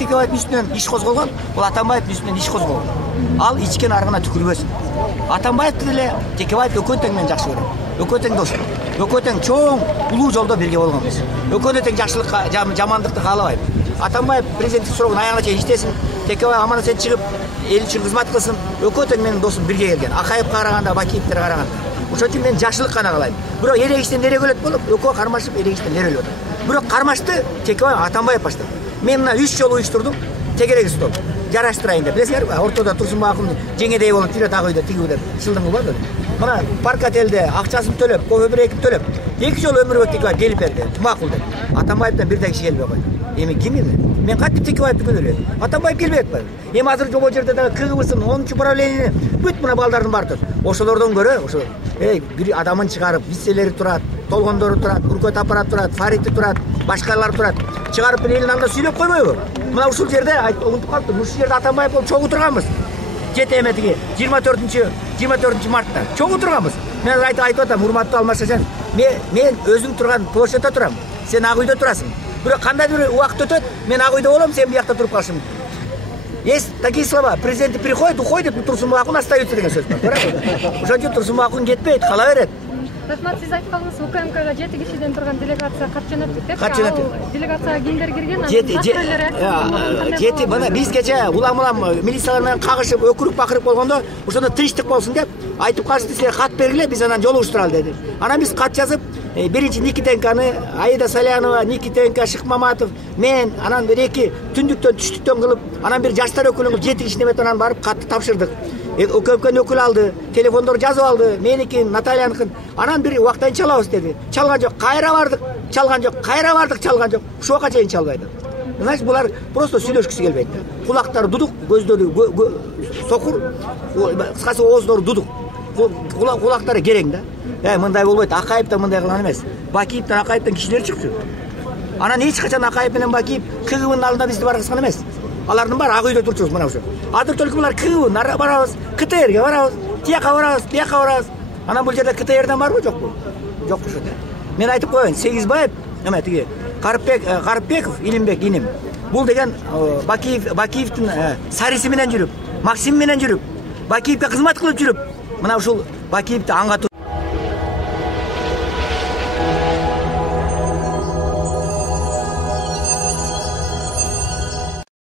Текебаевдин үстүнөн иш козголгон, бул Атамбаевдин үстүнөн иш козголгон. Ал ичкен аргына түкүрбөсүн. Атамбаевди деле Текебаев экөө тең менен жакшы көрөм. Экөө тең дос. Экөө тең чоң улуу жолдо бирге болгонбуз. Экөө тең жакшылыкка, жамандыкты каалабайт. Атамбаев президенттик срогун аягына чейин иштесин, Текебаев аман эсен чыгып, эл үчүн кызмат кылсын. Экөө тең менин досум бирге келген. Акаевге караганда, Бакиевтерге караганда. Ошон үчүн мен жакшылык гана каалайм. Бирок эрегиштен эрегөлөт болуп, экөө кармашып эрегиштен эрелеп атат. Бирок кармашты Текебаев Атамбаев баштады. Мен мына 3 жолу уюштурдум. Тегерек стол. Жараштырайын деп. Билесиңерби? Ортодо Турсунбай акын жеңедей болуп жүрөт ак үйдө тигүү деп. Шылдың болду. Мына парк отелде акчасын төлөп, кофе бирекип төлөп, 2 жолу Өмүрбек Текебаев келип берди. Макул деп. Атамбаевден бир да киши келбей койду. Эми ким эле? Мен кантип Текебаевди күнөөлөйм? Атамбаев келбей атпайбы? Эми азыр жобо жерде дагы КГБсын 10-чу управлениени бүт мына балдардын баары тур. Ошолордон көрө, ошо бир адамын чыгарып, виселери турат, толгондору турат, уркөт аппарат турат, Фарити турат, башкалар турат. Чыгарып элдин алдында сүйлөп койбойбу? Мына ушул жерде унутуп калыптым. Ушул жерде Атамбаев болуп чогуу турганбыз. ЖТМдеги 24 мартта чогуу турганбыз. Мен айтып атам, урматтуу Алмаз Шашен, мен өзүң турган площадьта турам. Сен ак үйдө турасың. Бирок кандай бир убакыт өтөт, мен ак үйдө болом, сен биякта туруп калышың. Есть такие слова. Президенты приходят, уходят, Турсунбай акын остаются деген сөз бар. Ошон үчүн Турсунбай акын кетпейт, кала берет. Рахмат, сиз айтканыңыз УКМКга 7 кишиден турган делегация кат жөнөттүк деп. Кат жөнөттүк. Делегацияга кимдер кирген? Жети мына биз кече улам милициялар менен кагышып, өкүрүп бакырып болгондо, ошондо тынчтык болсун деп айтып калышты, силер кат бергиле, биз анан жолугуштуралы деди. Анан биз кат жазып, биринчи Никитенканы, Аида Салянова, Никитенко, Шыкмаматов, мен, анан бир эки түндүктөн түштүктөн кылып, анан бир жаштар өкүлүн 7 киши неметен анан барып катты тапшырдык. УКМКнын өкүлү алды, телефондору жазып алды, меникин, Натальяныкын. Анан бир убактан чалабыз деди. Чалган жок, кайра бардык, чалган жок, кайра бардык, чалган жок. Ушул убакка чейин чалбайды. Значит, булар просто сүйлөшкүсү келбейт. Кулактары дудук, көздөрү сокур, кыскасы ооздору дудук. Кулактары керең да. Мындай болбойт. Акаев да мындай кылган эмес. Бакиевден, Акаевден кишилер чыкчу. Анан эч качан Акаев менен Бакиев КГБнын алдына бизди баргызган эмес. Алардын баары ак үйдө турчубуз мына ошо. Азыр только булар КГБ барабыз, КТРге барабыз, тияка барабыз, бияка барабыз. Анан бул жерде КТРден барбы, жокпу? Жок ошо да. Мен айтып коеюн, Сегизбаев, эме тиги Карыпбеков, Илимбек иним. Бул деген Бакиевдин Сариси менен жүрүп, Максим менен жүрүп, Бакиевге кызмат кылып жүрүп, мына ушул Бакиевди аңга